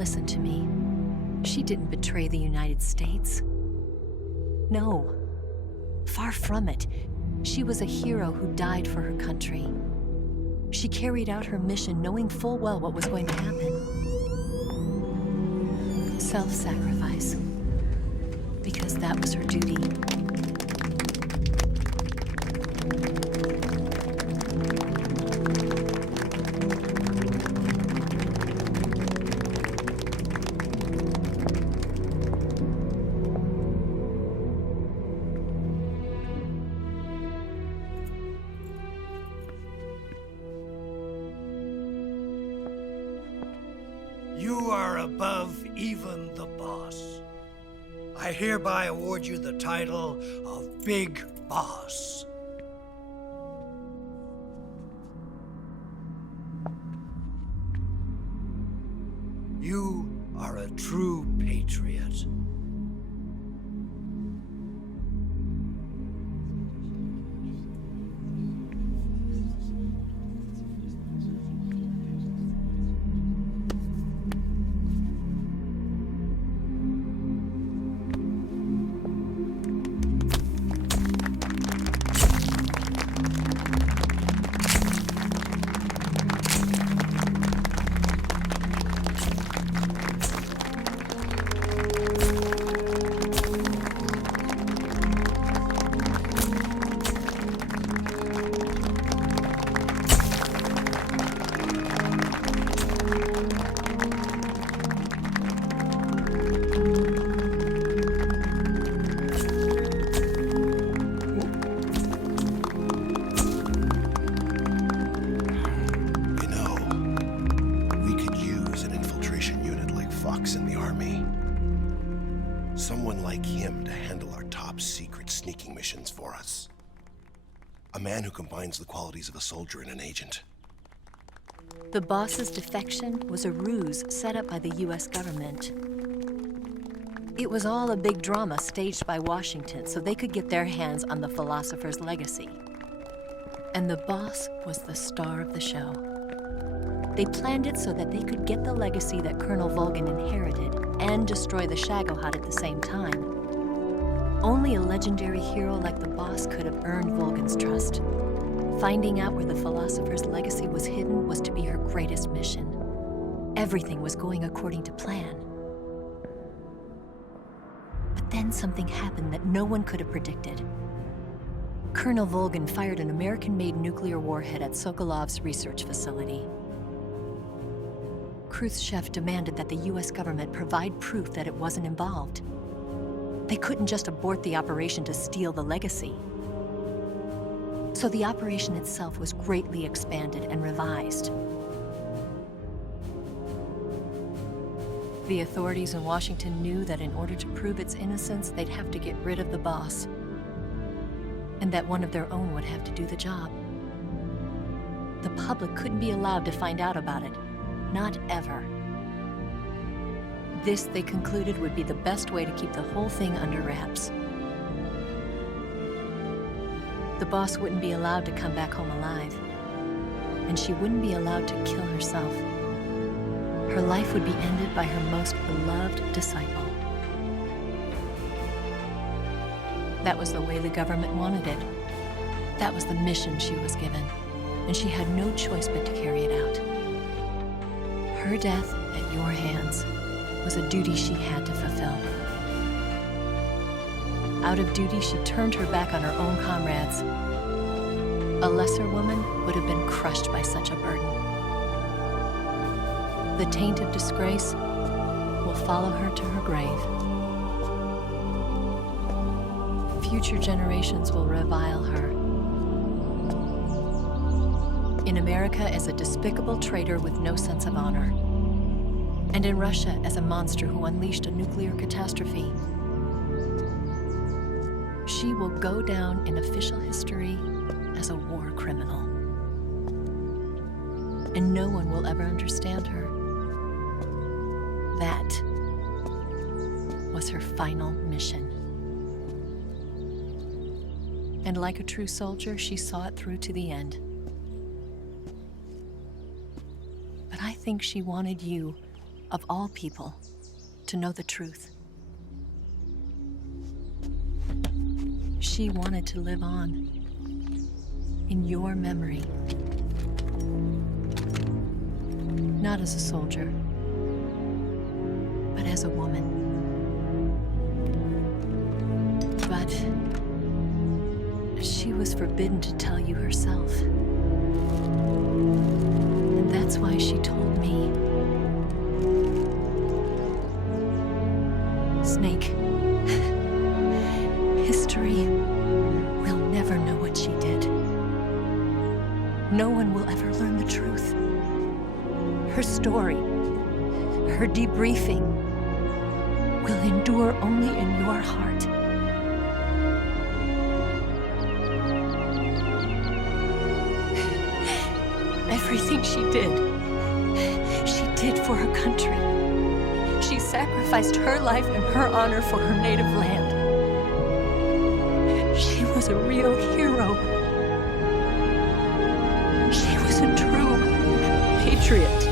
Listen to me. She didn't betray the United States. No. Far from it. She was a hero who died for her country. She carried out her mission knowing full well what was going to happen. Self-sacrifice. Because that was her duty. You are above even the boss. I hereby award you the title of Big Boss. You are a true patriot. In the army. Someone like him to handle our top secret sneaking missions for us. A man who combines the qualities of a soldier and an agent. The boss's defection was a ruse set up by the US government. It was all a big drama staged by Washington so they could get their hands on the philosopher's legacy. And the boss was the star of the show. They planned it so that they could get the legacy that Colonel Volgin inherited and destroy the Shagohod at the same time. Only a legendary hero like the boss could have earned Volgin's trust. Finding out where the philosopher's legacy was hidden was to be her greatest mission. Everything was going according to plan. But then something happened that no one could have predicted. Colonel Volgin fired an American-made nuclear warhead at Sokolov's research facility. Khrushchev demanded that the US government provide proof that it wasn't involved. They couldn't just abort the operation to steal the legacy. So the operation itself was greatly expanded and revised. The authorities in Washington knew that in order to prove its innocence, they'd have to get rid of the boss, and that one of their own would have to do the job. The public couldn't be allowed to find out about it. Not ever. This, they concluded, would be the best way to keep the whole thing under wraps. The boss wouldn't be allowed to come back home alive, and she wouldn't be allowed to kill herself. Her life would be ended by her most beloved disciple. That was the way the government wanted it. That was the mission she was given, and she had no choice but to carry it out. Her death at your hands was a duty she had to fulfill. Out of duty, she turned her back on her own comrades. A lesser woman would have been crushed by such a burden. The taint of disgrace will follow her to her grave. Future generations will revile her. In America as a despicable traitor with no sense of honor. And in Russia as a monster who unleashed a nuclear catastrophe. She will go down in official history as a war criminal. And no one will ever understand her. That was her final mission. And like a true soldier, she saw it through to the end. But I think she wanted you of all people, to know the truth. She wanted to live on in your memory. Not as a soldier, but as a woman. But she was forbidden to tell you herself. And that's why she told me. Snake, history will never know what she did. No one will ever learn the truth. Her story, her debriefing, will endure only in your heart. Everything she did for her country. She sacrificed her life and her honor for her native land. She was a real hero. She was a true patriot.